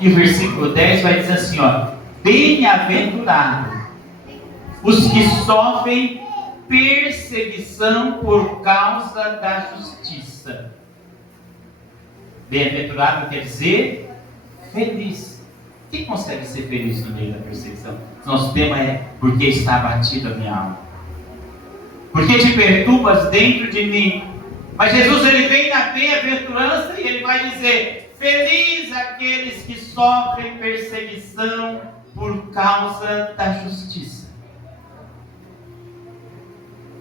E o versículo 10 vai dizer assim, ó: bem-aventurado os que sofrem perseguição por causa da justiça. Bem-aventurado quer dizer feliz. Quem consegue ser feliz no meio da perseguição? Nosso tema é: porque está abatida a minha alma? Porque te perturbas dentro de mim? Mas Jesus, ele vem na bem-aventurança e ele vai dizer: feliz aqueles que sofrem perseguição por causa da justiça.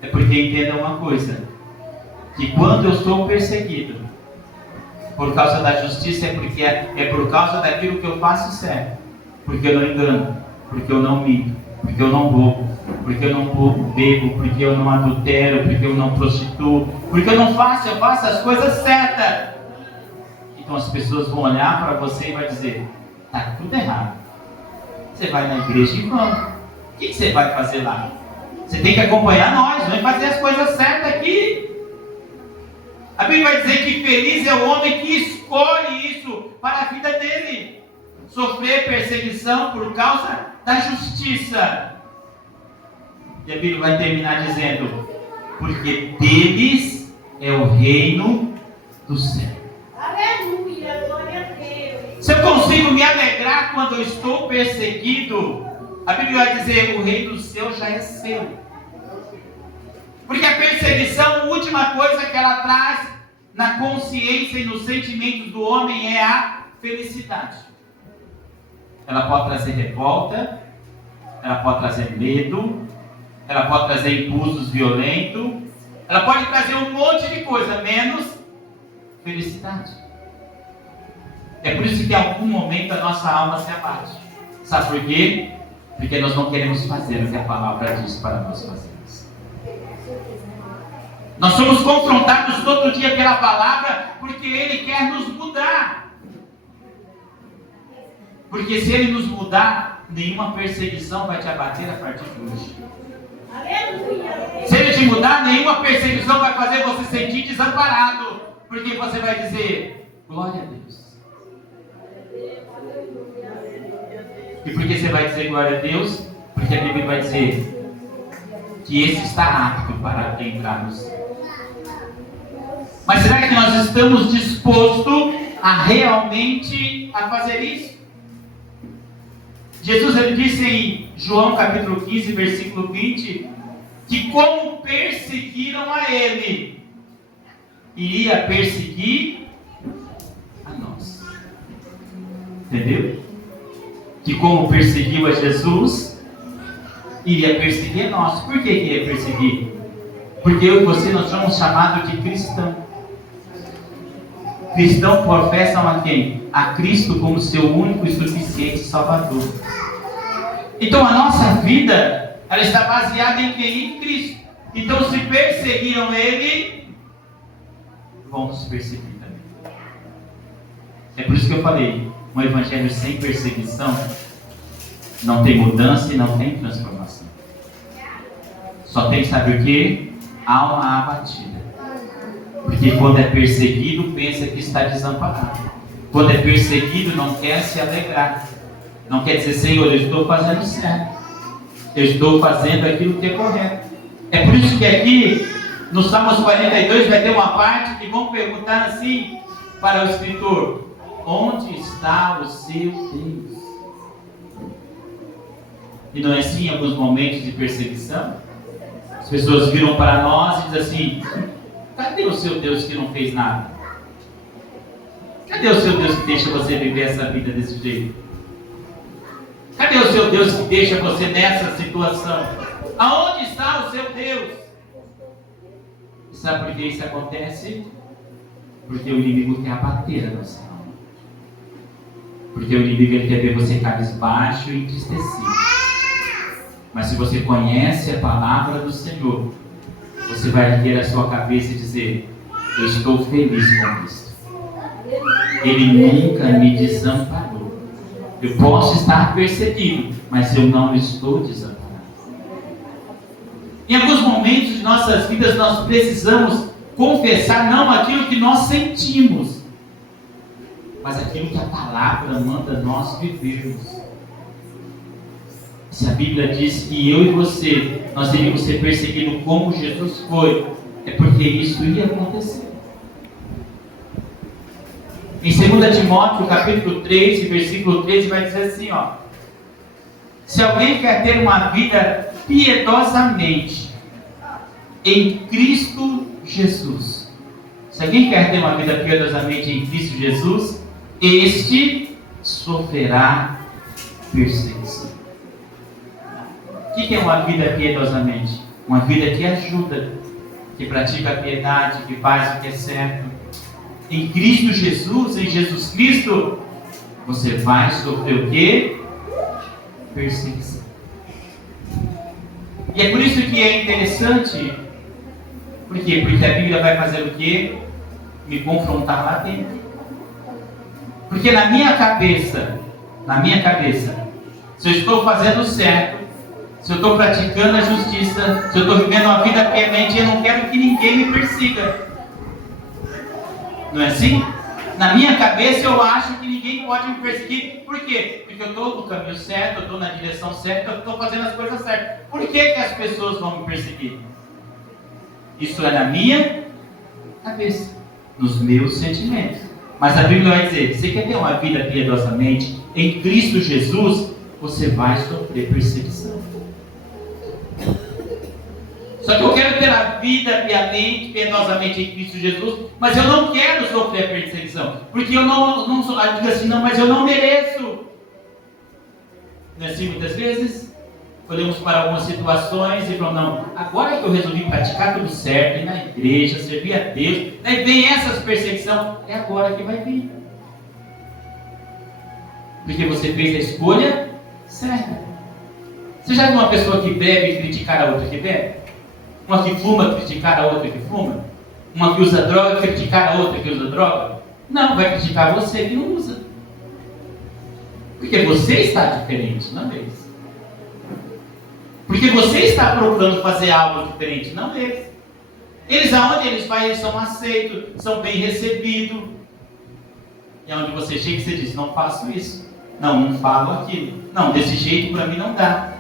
É porque entenda uma coisa, que quando eu sou perseguido por causa da justiça, é por causa daquilo que eu faço certo, porque eu não engano, porque eu não minto, porque eu não roubo, porque eu não bebo, porque eu não adultero, porque eu não prostituo, porque eu faço as coisas certas. Então as pessoas vão olhar para você e vai dizer: está tudo errado. Você vai na igreja e vamos. O que você vai fazer lá? Você tem que acompanhar nós, vamos fazer as coisas certas aqui. A Bíblia vai dizer que feliz é o homem que escolhe isso para a vida dele. Sofrer perseguição por causa da justiça. E a Bíblia vai terminar dizendo: porque deles é o reino do céu. Aleluia, glória a Deus. Se eu consigo me alegrar quando eu estou perseguido, a Bíblia vai dizer: o reino do céu já é seu. Porque a perseguição, a última coisa que ela traz na consciência e nos sentimentos do homem é a felicidade. Ela pode trazer revolta, ela pode trazer medo, ela pode trazer impulsos violentos, ela pode trazer um monte de coisa, menos felicidade. É por isso que em algum momento a nossa alma se abate. Sabe por quê? Porque nós não queremos fazer o que a palavra diz para nós fazermos. Nós somos confrontados todo dia pela palavra, porque Ele quer nos mudar. Porque se Ele nos mudar, nenhuma perseguição vai te abater a partir de hoje. Aleluia. Se Ele te mudar, nenhuma perseguição vai fazer você sentir desamparado, porque você vai dizer: glória a Deus. E por que você vai dizer glória a Deus? Porque a Bíblia vai dizer que esse está apto para entrar no céu. Mas será que nós estamos dispostos a realmente a fazer isso? Jesus, ele disse em João capítulo 15, versículo 20, que como perseguiram a ele, iria perseguir a nós. Entendeu? Que como perseguiu a Jesus, iria perseguir a nós. Por que iria perseguir? Porque eu e você, nós somos chamados de cristão. Cristão professam a quem? A Cristo como seu único e suficiente Salvador. Então a nossa vida, ela está baseada em quem? Em Cristo. Então se perseguiram Ele, vão nos perseguir também. É por isso que eu falei, um evangelho sem perseguição não tem mudança e não tem transformação. Só tem, sabe o que? Alma abatida. Porque quando é perseguido, pensa que está desamparado. Quando é perseguido, não quer se alegrar. Não quer dizer: Senhor, eu estou fazendo certo. Eu estou fazendo aquilo que é correto. É por isso que aqui, no Salmos 42, vai ter uma parte que vão perguntar assim para o escritor: onde está o seu Deus? E não é assim em alguns momentos de perseguição? As pessoas viram para nós e dizem assim: cadê o seu Deus que não fez nada? Cadê o seu Deus que deixa você viver essa vida desse jeito? Cadê o seu Deus que deixa você nessa situação? Aonde está o seu Deus? E sabe por que isso acontece? Porque o inimigo quer abater a nossa alma. Porque o inimigo ele quer ver você cabisbaixo e entristecido. Mas se você conhece a palavra do Senhor, você vai erguer a sua cabeça e dizer: eu estou feliz com isso. Ele nunca me desamparou. Eu posso estar perseguido, mas eu não estou desamparado. Em alguns momentos de nossas vidas nós precisamos confessar não aquilo que nós sentimos, mas aquilo que a palavra manda nós vivermos. Se a Bíblia diz que eu e você, nós deveríamos ser perseguidos como Jesus foi, é porque isso ia acontecer. Em 2 Timóteo, capítulo 3, versículo 13, vai dizer assim, ó: se alguém quer ter uma vida piedosamente em Cristo Jesus, se alguém quer ter uma vida piedosamente em Cristo Jesus, este sofrerá perseguição. O que é uma vida piedosamente? Uma vida que ajuda, que pratica a piedade, que faz o que é certo. Em Cristo Jesus, em Jesus Cristo, você vai sofrer o quê? Perseguição. E é por isso que é interessante. Por quê? Porque a Bíblia vai fazer o quê? Me confrontar lá dentro. Porque na minha cabeça, se eu estou fazendo certo, se eu estou praticando a justiça, se eu estou vivendo uma vida piamente, eu não quero que ninguém me persiga. Não é assim? Na minha cabeça eu acho que ninguém pode me perseguir. Por quê? Porque eu estou no caminho certo, eu estou na direção certa, eu estou fazendo as coisas certas. Por que as pessoas vão me perseguir? Isso é na minha cabeça, nos meus sentimentos. Mas a Bíblia vai dizer: você quer ter uma vida piedosamente em Cristo Jesus, você vai sofrer perseguição. Só que eu quero ter a vida piedosamente em Cristo Jesus, mas eu não quero sofrer perseguição, porque eu não sou. Eu digo assim: não, mas eu não mereço. Não é assim muitas vezes? Olhamos para algumas situações e falamos: não, agora que eu resolvi praticar tudo certo, ir na igreja, servir a Deus, daí vem essas perseguições, é agora que vai vir. Porque você fez a escolha certa. Você já viu uma pessoa que bebe e criticar a outra que bebe? Uma que fuma criticar a outra que fuma? Uma que usa droga criticar a outra que usa droga? Não, vai criticar você que não usa. Porque você está diferente, não eles. Porque você está procurando fazer algo diferente, não eles. Eles, aonde eles vão, eles são aceitos, são bem recebidos. E aonde você chega e você diz: não faço isso, não falo aquilo, não, desse jeito para mim não dá.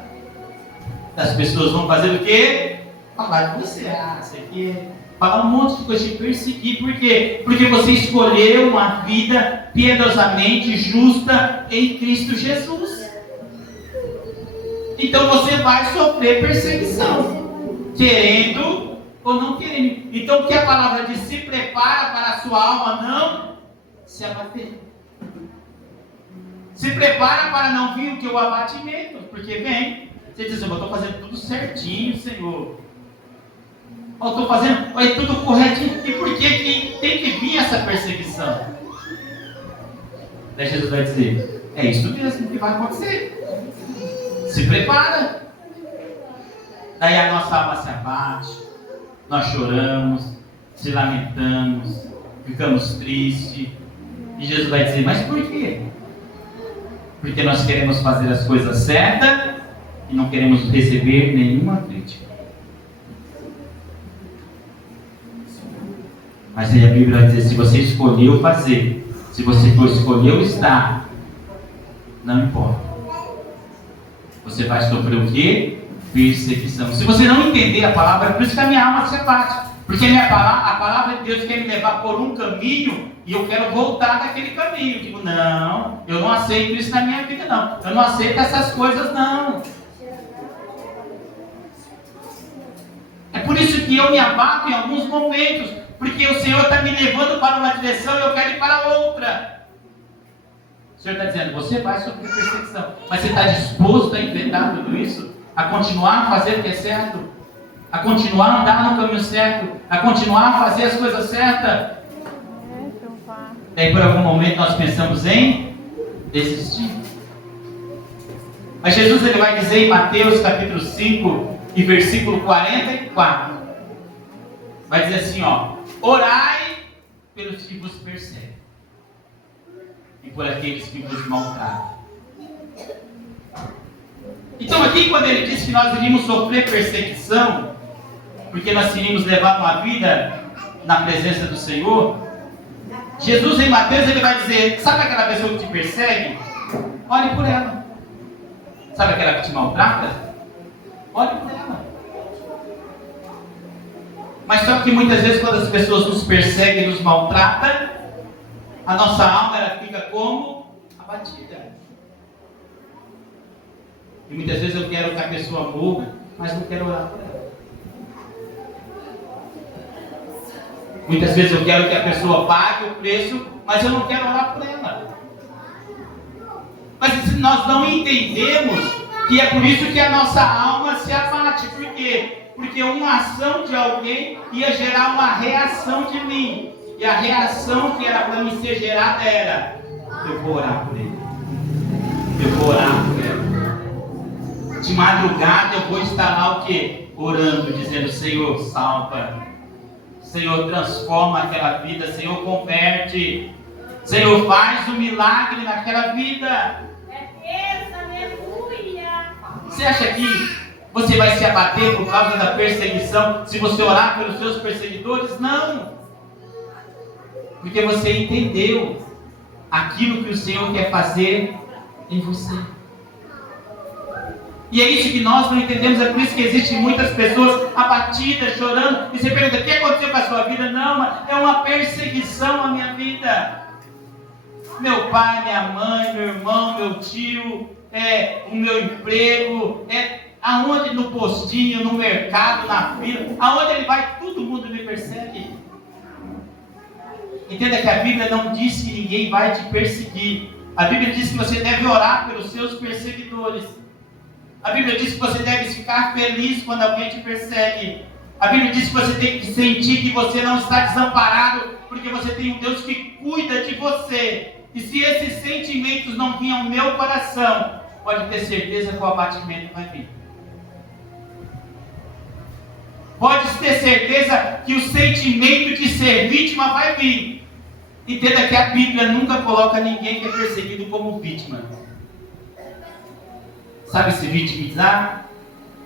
As pessoas vão fazer o quê? Falar de você. Isso aqui é... falar um monte de coisa, te perseguir. Por quê? Porque você escolheu uma vida piedosamente justa em Cristo Jesus. Então você vai sofrer perseguição, querendo ou não querendo. Então o que a palavra diz? Se prepara para a sua alma não se abater. Se prepara para não vir o que? O abatimento. Porque vem, você diz: eu estou fazendo tudo certinho, Senhor. Eu estou fazendo tudo corretinho. E por que tem que vir essa perseguição? Daí Jesus vai dizer: é isso mesmo que vai acontecer. Se prepara. Daí a nossa alma se abate, nós choramos, se lamentamos, ficamos tristes. E Jesus vai dizer: mas por quê? Porque nós queremos fazer as coisas certas e não queremos receber nenhuma crítica. Mas aí a Bíblia vai dizer: se você escolheu fazer, se você escolheu estar, não importa. Você vai sofrer o quê? Perseguição. Se você não entender a palavra, é por isso que a minha alma se abate. Porque a palavra de Deus quer me levar por um caminho e eu quero voltar daquele caminho. Eu digo: não, eu não aceito isso na minha vida, não. Eu não aceito essas coisas, não. É por isso que eu me abato em alguns momentos, porque o Senhor está me levando para uma direção e eu quero ir para outra. O Senhor está dizendo: você vai sofrer perseguição, mas você está disposto a enfrentar tudo isso? A continuar a fazer o que é certo? A continuar a andar no caminho certo? A continuar a fazer as coisas certas? Daí por algum momento nós pensamos em desistir. Mas Jesus ele vai dizer em Mateus capítulo 5 e versículo 44. Vai dizer assim, ó: orai pelos que vos perseguem e por aqueles que vos maltratam. Então aqui quando ele diz que nós iríamos sofrer perseguição, porque nós iríamos levar uma vida na presença do Senhor, Jesus em Mateus ele vai dizer, sabe aquela pessoa que te persegue? Olhe por ela. Sabe aquela que te maltrata? Olhe por ela. Mas só que muitas vezes quando as pessoas nos perseguem e nos maltratam, a nossa alma ela fica como abatida. E muitas vezes eu quero que a pessoa morra, mas não quero orar por ela. Muitas vezes eu quero que a pessoa pague o preço, mas eu não quero orar por ela. Mas nós não entendemos que é por isso que a nossa alma se abate. Por quê? Porque uma ação de alguém ia gerar uma reação de mim. E a reação que era para mim ser gerada era: eu vou orar por ele. Eu vou orar por ela. De madrugada eu vou estar lá o quê? Orando, dizendo: Senhor, salva. Senhor, transforma aquela vida. Senhor, converte. Senhor, faz um milagre naquela vida. Você acha que você vai se abater por causa da perseguição se você orar pelos seus perseguidores? Não. Porque você entendeu aquilo que o Senhor quer fazer em você. E é isso que nós não entendemos, é por isso que existem muitas pessoas abatidas, chorando, e você pergunta: o que aconteceu com a sua vida? Não, é uma perseguição à minha vida. Meu pai, minha mãe, meu irmão, meu tio, o meu emprego, aonde no postinho, no mercado, na fila, aonde ele vai, todo mundo me persegue. Entenda que a Bíblia não diz que ninguém vai te perseguir. A Bíblia diz que você deve orar pelos seus perseguidores. A Bíblia diz que você deve ficar feliz quando alguém te persegue. A Bíblia diz que você tem que sentir que você não está desamparado, porque você tem um Deus que cuida de você. E se esses sentimentos não vinham ao meu coração, pode ter certeza que o abatimento vai vir. Pode ter certeza que o sentimento de ser vítima vai vir. Entenda que a Bíblia nunca coloca ninguém que é perseguido como vítima. Sabe se vitimizar?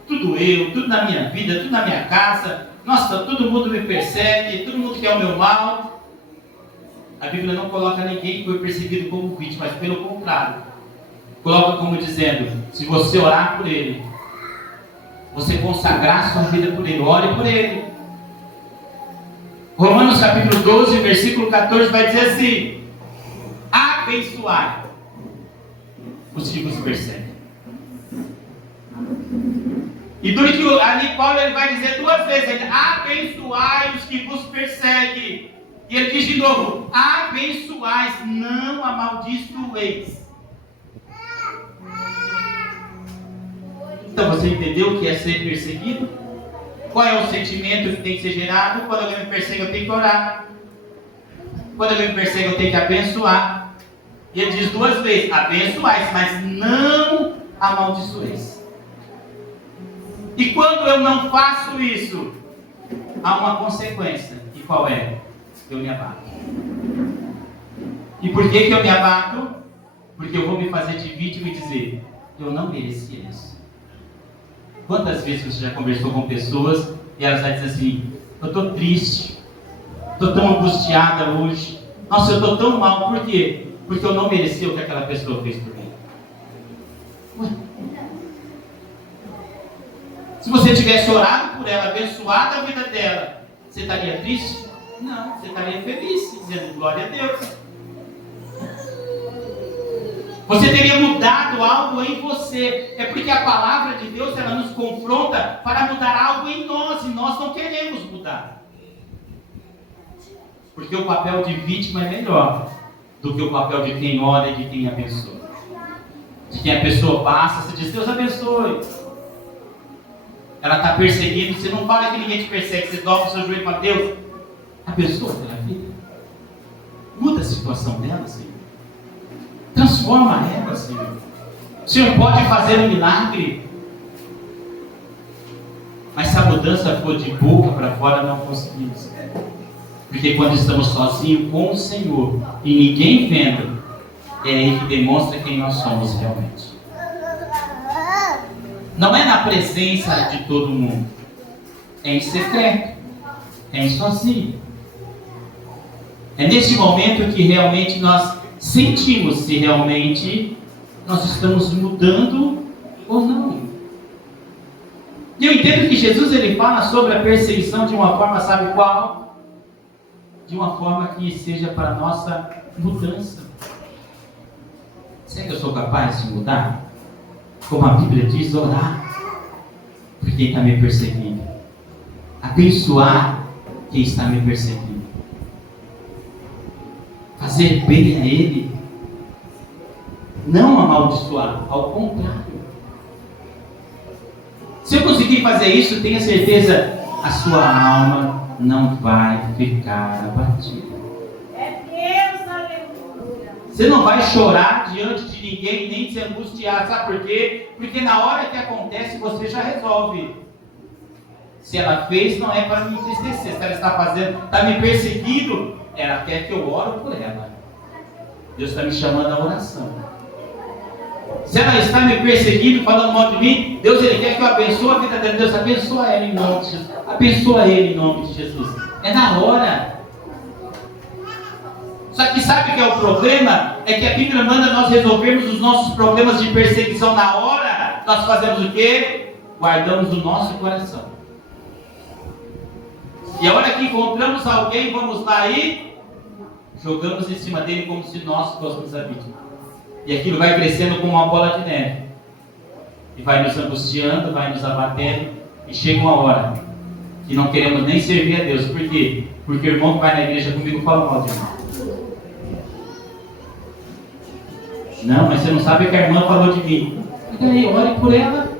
Tudo eu, tudo na minha vida, tudo na minha casa. Nossa, todo mundo me persegue, todo mundo quer o meu mal. A Bíblia não coloca ninguém que foi perseguido como vítima, mas pelo contrário. Coloca como dizendo: se você orar por ele, você consagrar sua vida por ele, ore por ele. Romanos capítulo 12, versículo 14 vai dizer assim: abençoai os que vos perseguem. E durante ali Paulo ele vai dizer duas vezes: ele, abençoai os que vos perseguem. E ele diz de novo: abençoais, não amaldiçoeis. Então você entendeu o que é ser perseguido? Qual é o sentimento que tem que ser gerado? Quando alguém me persegue, eu tenho que orar. Quando alguém me persegue, eu tenho que abençoar. E ele diz duas vezes: abençoais, mas não amaldiçoeis. E quando eu não faço isso, há uma consequência. E qual é? Eu me abato. E por que eu me abato? Porque eu vou me fazer de vítima e dizer: eu não merecia isso. Quantas vezes você já conversou com pessoas e elas vão dizer assim: eu estou triste, estou tão angustiada hoje, nossa, eu estou tão mal. Por quê? Porque eu não merecia o que aquela pessoa fez por mim. Ué? Se você tivesse orado por ela, abençoado a vida dela, você estaria triste? Não, você estaria feliz, dizendo glória a Deus. Você teria mudado algo em você. É porque a palavra de Deus, ela nos confronta para mudar algo em nós, e nós não queremos mudar. Porque o papel de vítima é melhor do que o papel de quem ora e de quem abençoa. De quem a pessoa passa, você diz: Deus abençoe. Ela está perseguindo, você não fala que ninguém te persegue, você dobra o seu joelho para Deus. Abençoa aquela vida. Muda a situação dela, Senhor. Transforma ela, Senhor. O Senhor pode fazer um milagre. Mas se a mudança for de boca para fora, não conseguimos. Porque quando estamos sozinhos com o Senhor e ninguém vendo, é aí que demonstra quem nós somos realmente. Não é na presença de todo mundo. É em secreto. É em sozinho. É nesse momento que realmente nós sentimos se realmente nós estamos mudando ou não. E eu entendo que Jesus ele fala sobre a perseguição de uma forma, sabe qual? De uma forma que seja para a nossa mudança. Será que eu sou capaz de mudar? Como a Bíblia diz, orar por quem está me perseguindo. Abençoar quem está me perseguindo. Fazer bem a ele. Não amaldiçoar, ao contrário. Se eu conseguir fazer isso, tenha certeza, a sua alma não vai ficar abatida. É Deus, aleluia. Você não vai chorar diante de ninguém, nem se angustiar. Sabe por quê? Porque na hora que acontece, você já resolve. Se ela fez, não é para me entristecer. Se ela está fazendo, está me perseguindo, ela quer que eu oro por ela. Deus está me chamando à oração. Se ela está me perseguindo, falando mal de mim, Deus ele quer que eu abençoe a vida dela. Deus abençoa ela em nome de Jesus. Abençoa ele em nome de Jesus. É na hora. Só que sabe o que é o problema? É que a Bíblia manda nós resolvermos os nossos problemas de perseguição na hora. Nós fazemos o quê? Guardamos o nosso coração. E a hora que encontramos alguém, vamos lá e jogamos em cima dele como se nós fôssemos a vítima. E aquilo vai crescendo como uma bola de neve. E vai nos angustiando, vai nos abatendo. E chega uma hora que não queremos nem servir a Deus. Por quê? Porque o irmão que vai na igreja comigo fala mal de irmão. Não, mas você não sabe que a irmã falou de mim. E daí, ore por ela.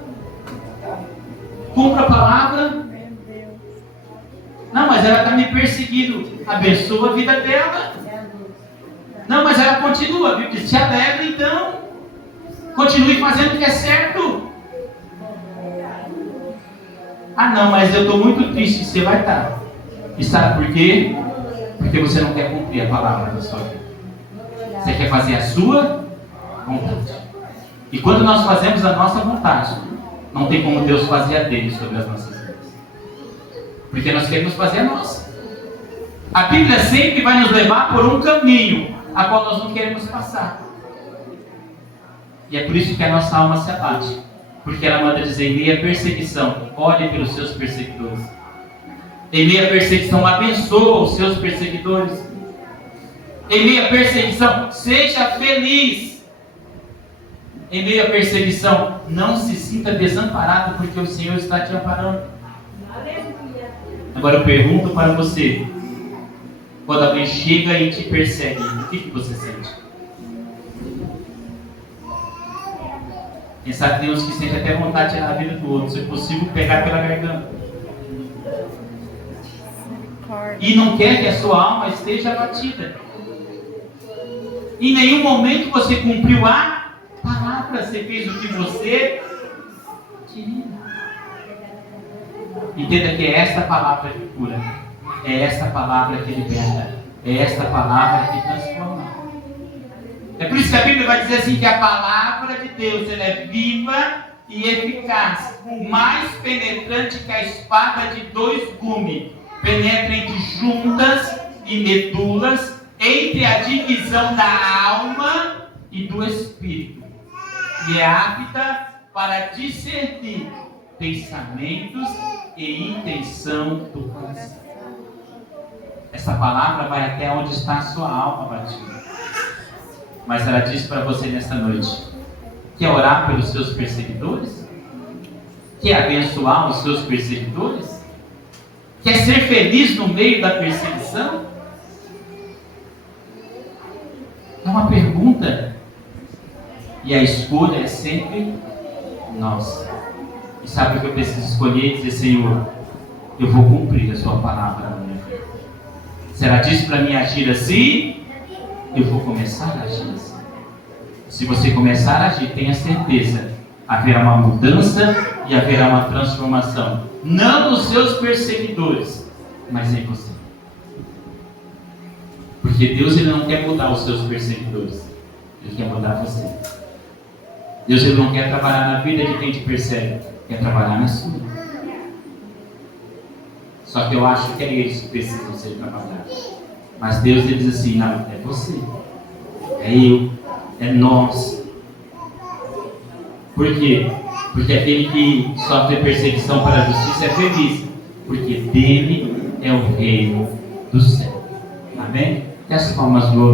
Cumpra a palavra. Não, mas ela está me perseguindo. Abençoa a vida dela. Não, mas ela continua, viu? Se alegra então. Continue fazendo o que é certo. Ah não, mas eu estou muito triste. Você vai estar. E sabe por quê? Porque você não quer cumprir a palavra da sua vida. Você quer fazer a sua vontade. E quando nós fazemos a nossa vontade, não tem como Deus fazer a dele sobre as nossas vidas. Porque nós queremos fazer a nossa. A Bíblia sempre vai nos levar por um caminho a qual nós não queremos passar. E é por isso que a nossa alma se abate. Porque ela manda dizer, em meio à perseguição, ore pelos seus perseguidores. Em meio à perseguição, abençoa os seus perseguidores. Em meio à perseguição, seja feliz. Em meio à perseguição, não se sinta desamparado, porque o Senhor está te amparando. Agora eu pergunto para você, quando alguém chega e te persegue, o que você sente? Quem sabe tem uns que sentem até vontade de tirar a vida do outro, se possível pegar pela garganta. E não quer que a sua alma esteja abatida. Em nenhum momento você cumpriu a palavra, você fez o que você queria. Entenda que é esta palavra que cura. É esta palavra que liberta. É esta palavra que transforma. É por isso que a Bíblia vai dizer assim que a palavra de Deus ela é viva e eficaz, mais penetrante que a espada de 2 gumes, penetra entre juntas e medulas, entre a divisão da alma e do espírito, e é apta para discernir pensamentos e intenção do coração. Essa palavra vai até onde está a sua alma batida. Mas ela diz para você nesta noite: quer orar pelos seus perseguidores? Quer abençoar os seus perseguidores? Quer ser feliz no meio da perseguição? É uma pergunta. E a escolha é sempre nossa. E sabe o que eu preciso escolher e dizer: Senhor, eu vou cumprir a sua palavra na minha vida. Se ela diz para mim agir assim, eu vou começar a agir assim. Se você começar a agir, tenha certeza, haverá uma mudança e haverá uma transformação. Não nos seus perseguidores, mas em você. Porque Deus ele não quer mudar os seus perseguidores, Ele quer mudar você. Deus ele não quer trabalhar na vida de quem te persegue, quer trabalhar na sua. Só que eu acho que é eles que precisam ser trabalhados. Mas Deus ele diz assim: não, é você, é eu, é nós. Por quê? Porque aquele que sofre perseguição para a justiça é feliz, porque dele é o reino do céu. Amém? Que as palmas gloriosas.